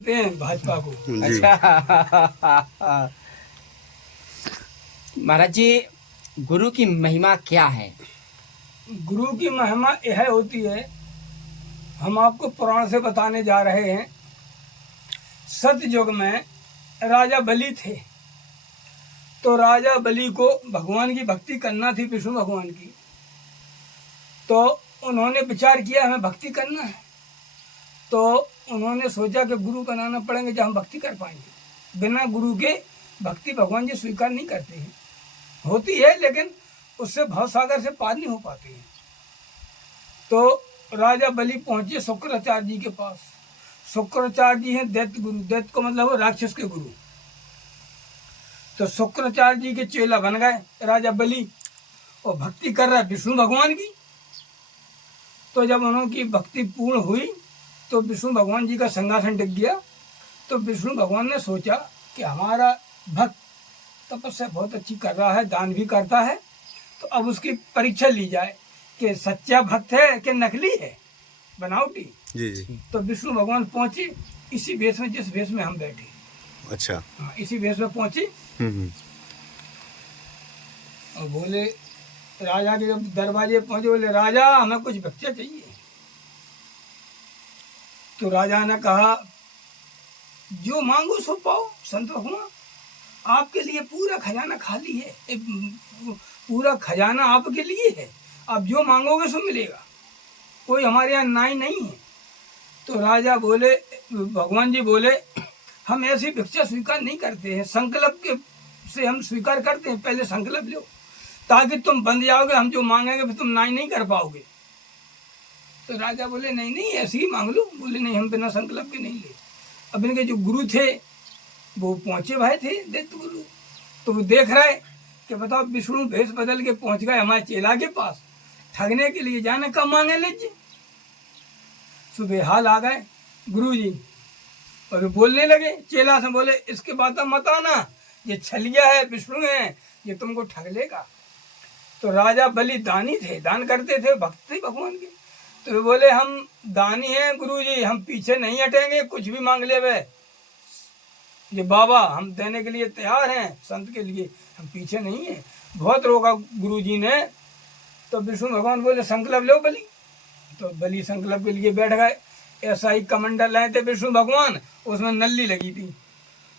हैं भाजपा को। अच्छा। महाराज जी, गुरु की महिमा क्या है? गुरु की महिमा यह होती है, हम आपको पुराण से बताने जा रहे हैं। सतयुग में राजा बलि थे, तो राजा बलि को भगवान की भक्ति करना थी, विष्णु भगवान की। तो उन्होंने विचार किया हमें भक्ति करना है, तो उन्होंने सोचा कि गुरु बनाना पड़ेंगे जब हम भक्ति कर पाएंगे। बिना गुरु के भक्ति भगवान जी स्वीकार नहीं करते हैं। होती है लेकिन उससे भवसागर से पार नहीं हो पाती है। तो राजा बलि पहुंचे शुक्राचार्य जी के पास। शुक्राचार्य जी हैं दैत्य गुरु, दैत्य को मतलब राक्षस के गुरु। तो शुक्राचार्य जी के चेला बन गए राजा बलि, और भक्ति कर रहा है विष्णु भगवान की। तो जब उनकी भक्ति पूर्ण हुई तो विष्णु भगवान जी का सिंहासन टिक गया। तो विष्णु भगवान ने सोचा कि हमारा भक्त तपस्या बहुत अच्छी कर रहा है, दान भी करता है, तो अब उसकी परीक्षा ली जाए कि सच्चा भक्त है कि नकली है, बनावटी। जी जी। तो विष्णु भगवान पहुंचे इसी भेष में, जिस भेष में हम बैठे। अच्छा। हाँ, इसी भेष में पहुंचे और बोले, राजा के जब दरवाजे पहुंचे, बोले राजा हमें कुछ भिक्षा चाहिए। तो राजा ने कहा, जो मांगो सो पाओ संत भगवान, आपके लिए पूरा खजाना खाली है, पूरा खजाना आपके लिए है, आप जो मांगोगे सो मिलेगा, कोई हमारे यहाँ नाई नहीं है। तो राजा बोले, भगवान जी बोले, हम ऐसी भिक्षा स्वीकार नहीं करते हैं, संकल्प के से हम स्वीकार करते हैं। पहले संकल्प लो ताकि तुम बंध जाओगे, हम जो मांगेंगे फिर तुम नाई नहीं कर पाओगे। तो राजा बोले नहीं नहीं ऐसे ही मांग लो। बोले नहीं, हम बिना संकल्प के नहीं ले। अब इनके जो गुरु थे वो पहुंचे भाई थे दैत्य गुरु, तो वो देख रहे कि बताओ विष्णु भेष बदल के पहुंच गए हमारे चेला के पास, ठगने के लिए जाने कब मांगे लीजिए। सुबह हाल आ गए गुरु जी और बोलने लगे चेला से, बोले इसके बात मत आना, ये छलिया है, विष्णु है, ये तुमको ठग लेगा। तो राजा बलि दानी थे, दान करते थे, भक्त थे भगवान के। तो वे बोले हम दानी हैं गुरुजी, हम पीछे नहीं हटेंगे, कुछ भी मांग ले वे ये बाबा, हम देने के लिए तैयार हैं, संत के लिए हम पीछे नहीं हैं। बहुत रोका गुरुजी ने। तो विष्णु भगवान बोले संकल्प लो बलि। तो बलि संकल्प के लिए बैठ गए। ऐसा ही कमंडल लाए थे विष्णु भगवान, उसमें नली लगी थी।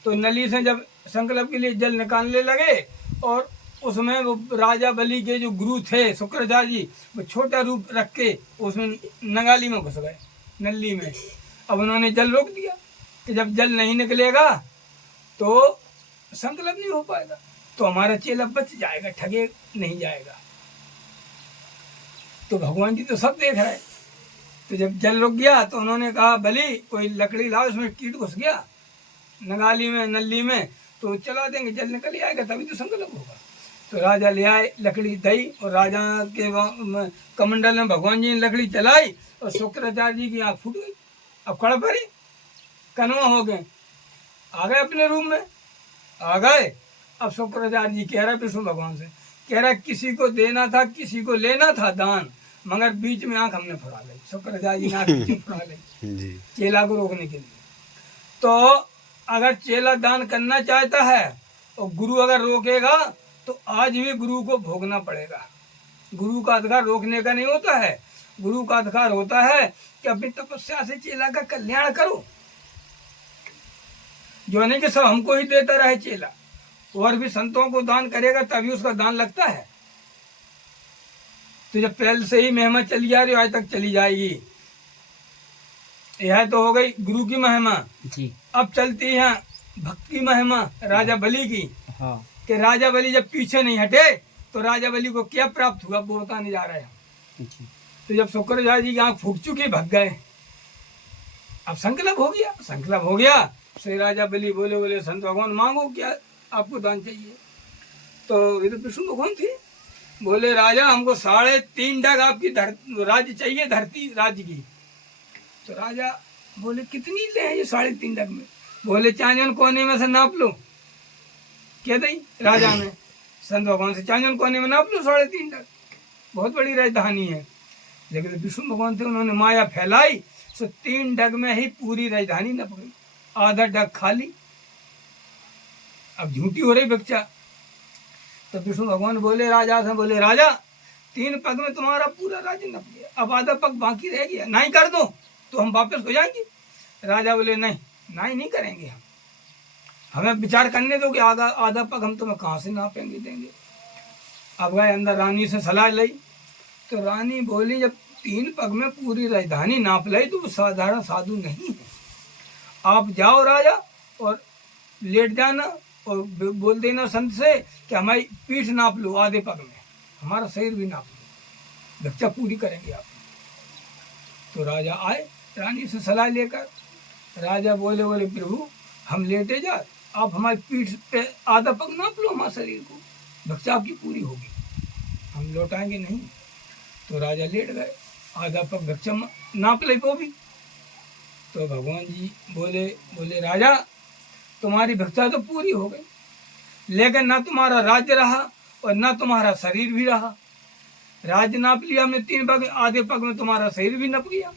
तो नली से जब संकल्प के लिए जल निकालने लगे, और उसमें वो राजा बलि के जो गुरु थे शुक्राचार्य जी, वो छोटा रूप रख के उसमें नगाली में घुस गए, नली में। अब उन्होंने जल रोक दिया कि जब जल नहीं निकलेगा तो संकल्प नहीं हो पाएगा, तो हमारा चेला बच जाएगा, ठगे नहीं जाएगा। तो भगवान जी तो सब देख रहे। तो जब जल रुक गया तो उन्होंने कहा बलि कोई लकड़ी लाओ, उसमें कीट घुस गया नगाली में, नली में, तो चला देंगे, जल निकल आएगा, तभी तो संकल्प होगा। तो राजा ले आए, लकड़ी दी, और राजा के कमंडल में भगवान जी ने लकड़ी चलाई और शुक्राचार्य जी की आँख फूट गई। अब कड़ पड़ी, कनवा हो गए, आ गए अपने रूम में, आ गए। अब शुक्राचार्य जी कह रहे विष्णु भगवान से, कह रहा किसी को देना था, किसी को लेना था दान, मगर बीच में आँख हमने फुरा ली। शुक्राचार्य जी ने आँख बीच में फुरा ली चेला को रोकने के लिए। तो अगर चेला दान करना चाहता है और गुरु अगर रोकेगा तो आज भी गुरु को भोगना पड़ेगा। गुरु का अधिकार रोकने का नहीं होता है, गुरु का अधिकार होता है कि अपनी तपस्या से चेला का कल्याण करो। जो नहीं कि सब हमको ही देता रहे चेला, और भी संतों को दान करेगा तभी उसका दान लगता है। तो जब पहले से ही महिमा चली जा रही, आज तक चली जाएगी। यह तो हो गई गुरु की महिमा जी। अब चलती है भक्ति महिमा राजा बलि की। हाँ। कि राजा बलि जब पीछे नहीं हटे तो राजा बलि को क्या प्राप्त हुआ वो बताने जा रहे हैं। तो जब शुक्राचार्य जी की आँख फूट चुकी, भग गए। अब संकल्प हो गया, संकल्प हो गया। श्री राजा बलि बोले, बोले संत भगवान मांगो क्या आपको दान चाहिए। तो ये तो विष्णु भगवान थे। बोले राजा हमको 3.5 डग आपकी राज्य चाहिए, धरती राज्य की। तो राजा बोले कितनी ले है ये 3.5 डग में। बोले चांजन कोने में से नाप लो। क्या दई राजा ने संत भगवान से, चांजन कोने में नाप लो 3.5 डग, बहुत बड़ी राजधानी है। लेकिन विष्णु भगवान थे, उन्होंने माया फैलाई, सो 3 डग में ही पूरी राजधानी नप गई। आधा डग खाली। अब झूठी हो रही भिक्षा। तो विष्णु भगवान बोले राजा से, बोले राजा 3 पग में तुम्हारा पूरा राज्य नप गया, अब आधा पग बाकी रह गया, नहीं कर दो तो हम वापस हो जाएंगे। राजा बोले नहीं नहीं करेंगे, हम हमें विचार करने दो कि आधा पग हम तुम्हें कहाँ से नापेंगे देंगे। अब गए अंदर, रानी से सलाह ली। तो रानी बोली जब 3 पग में पूरी राजधानी नाप ली तो वो साधारण साधु नहीं है। आप जाओ राजा और लेट जाना और बोल देना संत से कि हमारी पीठ नाप लो आधे पग में, हमारा शरीर भी नाप लो, भिक्षा पूरी करेंगे आप। तो राजा आए रानी से सलाह लेकर। राजा बोले प्रभु हम लेटे जा, आप हमारी पीठ पे आधा पग नाप लो हमारे शरीर को, भिक्षा आपकी पूरी होगी, हम लौटाएंगे नहीं। तो राजा लेट गए, आधा पग भिक्षा नाप ले वो भी। तो भगवान जी बोले राजा तुम्हारी भिक्षा तो पूरी हो गई, लेकिन ना तुम्हारा राज्य रहा और ना तुम्हारा शरीर भी रहा। राज्य नाप लिया हमने 3 पग, आधे पग में तुम्हारा शरीर भी नप गया।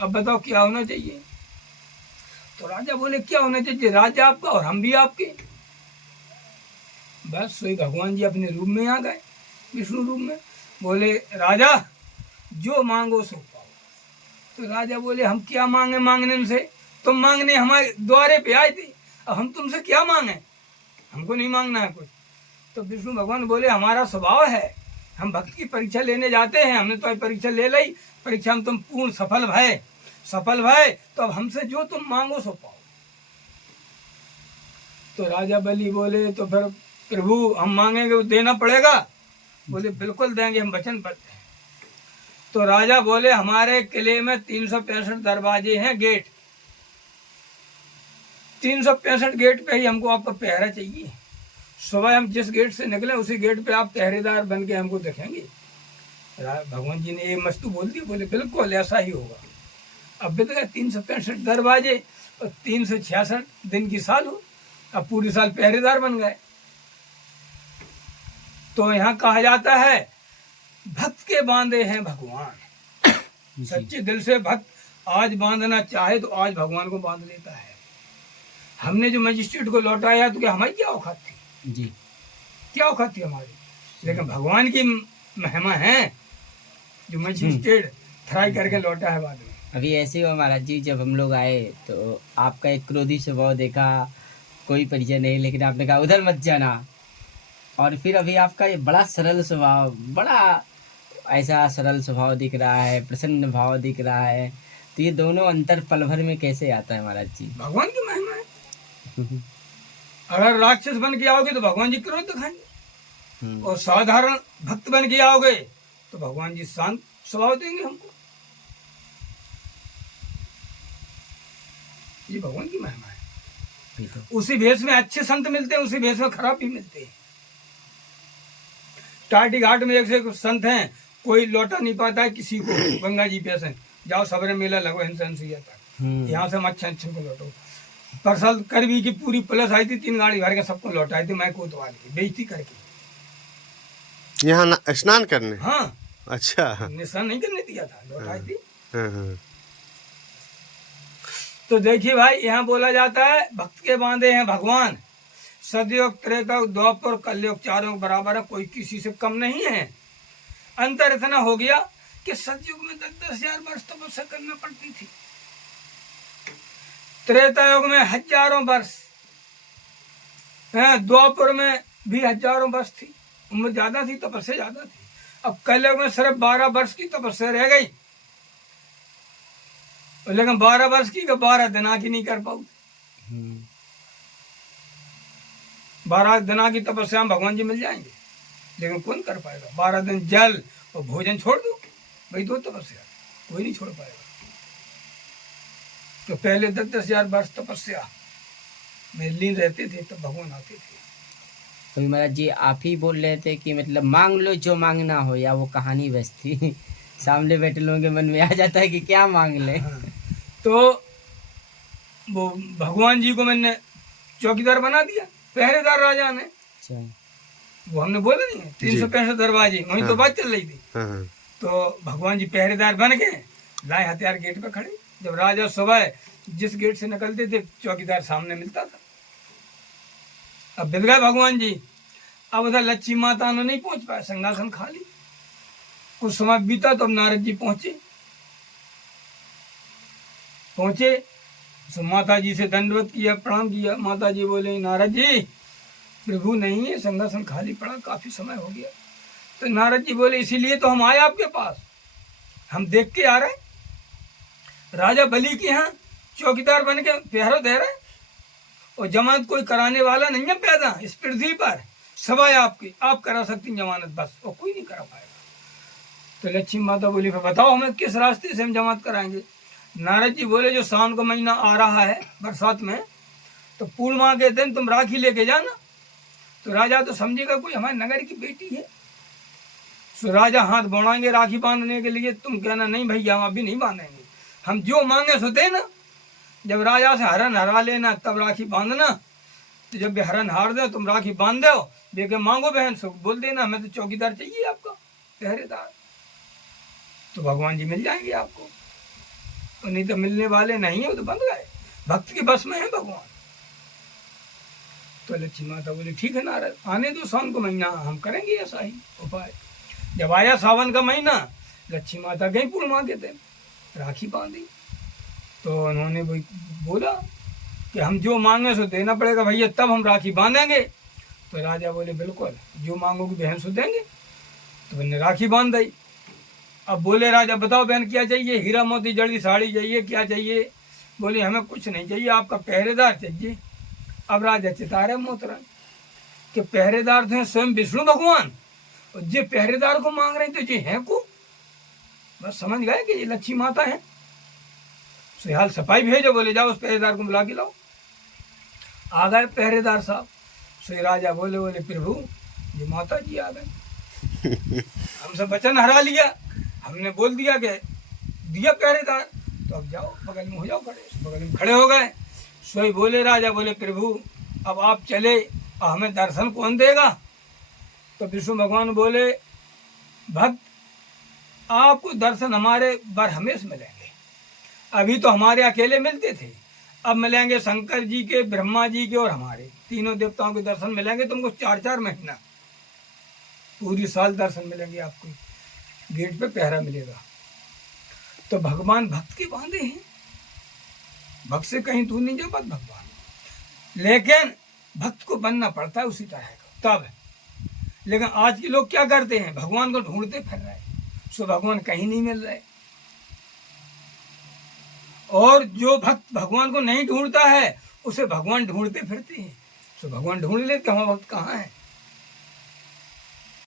अब बताओ क्या होना चाहिए। तो राजा बोले क्या होना चाहिए, राज्य आपका और हम भी आपके। बस सोई भगवान जी अपने रूप में आ गए, विष्णु रूप में। बोले राजा जो मांगो सो पाओ। तो राजा बोले हम क्या मांगे, मांगने से तुम मांगने हमारे द्वारे पे आए थे, अब हम तुमसे क्या मांगे, हमको नहीं मांगना है कुछ। तो विष्णु भगवान बोले हमारा स्वभाव है, हम भक्त की परीक्षा लेने जाते हैं, हमने तो परीक्षा ले ली, परीक्षा में तुम पूर्ण सफल भय तो अब हमसे जो तुम मांगो सो पाओ। तो राजा बलि बोले तो फिर प्रभु हम मांगेंगे वो देना पड़ेगा। बोले बिल्कुल देंगे, हम वचनबद्ध हैं। तो राजा बोले हमारे किले में 365 दरवाजे हैं, गेट 365 गेट पे ही हमको आपका पहरा चाहिए। सुबह हम जिस गेट से निकले उसी गेट पे आप पहरेदार बन के हमको देखेंगे। भगवान जी ने ये मस्तु बोल दी, बोले बिल्कुल ऐसा ही होगा। अब भी तो 365 दरवाजे और 366 दिन की साल हो, अब पूरी साल पहरेदार बन गए। तो यहाँ कहा जाता है भक्त के बांधे हैं भगवान। सच्चे दिल से भक्त आज बांधना चाहे तो आज भगवान को बांध लेता है। हमने जो मजिस्ट्रेट को लौटाया तो क्या हमारी क्या औकात थी जी, क्या औकात थी हमारी, लेकिन भगवान की महिमा है जो मजिस्ट्रेट थराई करके लौटा है बाद में। अभी ऐसे ही महाराज जी, जब हम लोग आए तो आपका एक क्रोधी स्वभाव देखा, कोई परिचय नहीं, लेकिन आपने कहा उधर मत जाना। और फिर अभी आपका ये बड़ा सरल स्वभाव, बड़ा ऐसा सरल स्वभाव दिख रहा है, प्रसन्न भाव दिख रहा है। तो ये दोनों अंतर पल भर में कैसे आता है महाराज जी? भगवान की महिमा है। अगर राक्षस बन के आओगे तो भगवान जी क्रोध दिखाएंगे, और साधारण भक्त बन के आओगे तो भगवान जी शांत स्वभाव देंगे हमको। ये भगवान की महिमा है। उसी भेष में अच्छे संत मिलते हैं, उसी भेष में खराब भी मिलते हैं। टाटी घाट में एक से एक संत हैं, कोई लौटा नहीं पाता है किसी को। गंगा जी पे से जाओ सबरे मेला लगो हंसिया तक, यहाँ से अच्छे को लौटो। पर साल करवी की पूरी पुलिस आई थी, 3 गाड़ी भर के सबको लौटाई थी, मैं कोतवाल की बेइज्जती करके यहाँ स्नान करने। हाँ अच्छा, निशान नहीं करने दिया था, लौटाई थी। हाँ। तो देखिए भाई, यहाँ बोला जाता है भक्त के बांधे हैं भगवान। सतयुग त्रेता द्वापर कलयुग चारों बराबर है, कोई किसी से कम नहीं है। अंतर इतना हो गया कि सतयुग में 10,000 वर्ष तपस्या करना पड़ती थी, त्रेता युग में हजारों वर्ष, द्वापर में भी हजारों वर्ष थी, उम्र ज्यादा थी, तपस्या ज्यादा थी। अब कलयुग में सिर्फ 12 वर्ष की तपस्या रह गई, लेकिन 12 वर्ष की 12 दिना की नहीं कर पाऊ। 12 दिना की तपस्या में भगवान जी मिल जाएंगे, लेकिन कौन कर पाएगा। 12 दिन जल और भोजन छोड़ दो, भाई 2 तपस्या कोई नहीं छोड़ पाएगा। तो पहले 10,000 वर्ष तपस्या में लीन रहते थे, तब भगवान आते थे। अभी महाराज जी आप ही बोल रहे थे कि मतलब मांग लो जो मांगना हो, या वो कहानी बस थी? सामने बैठे लोगों के मन में आ जाता है कि क्या मांग ले। हाँ। तो वो भगवान जी को मैंने चौकीदार बना दिया, पहरेदार राजा ने। अच्छा, वो हमने बोला नहीं है 365 दरवाजे, वहीं तो बात चल रही थी। तो भगवान जी पहरेदार बन के लाए हथियार गेट पे खड़े। जब राजा सुबह जिस गेट से निकलते थे चौकीदार सामने मिलता था। अब मिल गए भगवान जी। अब उधर लक्ष्मी माता ने नहीं पहुंच पाया, सिंहासन खाली। कुछ समय बीता तो अब नारद जी पहुंचे। तो माता जी से दंडवत किया, प्रणाम किया। माता जी बोले नारद जी प्रभु नहीं है, सिंहासन खाली पड़ा, काफी समय हो गया। तो नारद जी बोले इसीलिए तो हम आए आपके पास, हम देख के आ रहे हैं राजा बलि के यहाँ चौकीदार बन के पहरा दे रहे हैं, और जमानत कोई कराने वाला नहीं है पैदा इस पृथ्वी पर, सवाए आपकी, आप करा सकती जमानत बस, और कोई नहीं करा पाएगा। तो लक्ष्मी माता बोली फिर बताओ हमें किस रास्ते से हम जमानत कराएंगे। नारद जी बोले जो सावन का महीना आ रहा है बरसात में, तो पूर्णिमा के दिन तुम राखी लेके जाना, तो राजा तो समझेगा कोई हमारे नगर की बेटी है। तो राजा हाथ बढ़ाएंगे राखी बांधने के लिए, तुम कहना नहीं भैया हम अभी नहीं बांधेंगे, हम जो मांगे सो देना। जब राजा से हरण हरा लेना तब राखी बांधना। तो जब भी हरण हार दो तुम राखी बांध दो, देखे मांगो बहन सो बोल देना हमें तो चौकीदार चाहिए आपका, पहरेदार, तो भगवान जी मिल जाएंगे आपको। और नहीं तो मिलने वाले नहीं है, वो तो बंद गए, भक्त के बस में है भगवान। तो लक्ष्मी माता बोली ठीक है नारद, आने दो सावन का महीना, हम करेंगे ऐसा ही उपाय। जब आया सावन का महीना, लक्ष्मी माता गई पूर्णिमा के दिन, राखी बांधी। तो उन्होंने बोला कि हम जो मांगे सो देना पड़ेगा भैया, तब हम राखी बांधेंगे। तो राजा बोले बिल्कुल जो मांगोगी बहन सो देंगे। तो मैंने राखी बांध दी। अब बोले राजा बताओ बहन क्या चाहिए, हीरा मोती जड़ी साड़ी चाहिए, क्या चाहिए। बोली हमें कुछ नहीं चाहिए, आपका पहरेदार चाहिए। अब राजा चितारे मोतरा कि पहरेदार थे स्वयं विष्णु भगवान, और जे पहरेदार को मांग रहे थे जे हैं को, बस समझ गए कि ये लक्ष्मी माता है। सुहाल सफाई भेजो, बोले जाओ उस पहरेदार को बुला के लाओ। आ गए पहरेदार साहब। श्री राजा बोले प्रभु ये माता जी आ गए, हमसे वचन हरा लिया, हमने बोल दिया कि दिया पहरेदार, तो अब जाओ बगल में हो जाओ खड़े। बगल में खड़े हो गए। सोई बोले राजा बोले प्रभु अब आप चले और हमें दर्शन कौन देगा। तो विष्णु भगवान बोले भक्त आपको दर्शन हमारे बरहमेश मिलेंगे, अभी तो हमारे अकेले मिलते थे, अब मिलेंगे शंकर जी के, ब्रह्मा जी के और हमारे तीनों देवताओं के दर्शन मिलेंगे तुमको 4-4 महीना, पूरी साल दर्शन मिलेंगे आपको, गेट पे पहरा मिलेगा। तो भगवान भक्त के बांधे हैं, भक्त से कहीं दूर नहीं जा पाता भगवान, लेकिन भक्त को बनना पड़ता है उसी तरह का तब। लेकिन आज के लोग क्या करते हैं, भगवान को ढूंढते फिर रहे, सो भगवान कहीं नहीं मिल रहे। और जो भक्त भगवान को नहीं ढूंढता है उसे भगवान ढूंढते फिरते हैं, सो भगवान ढूंढ लेते हमारा भक्त कहाँ है।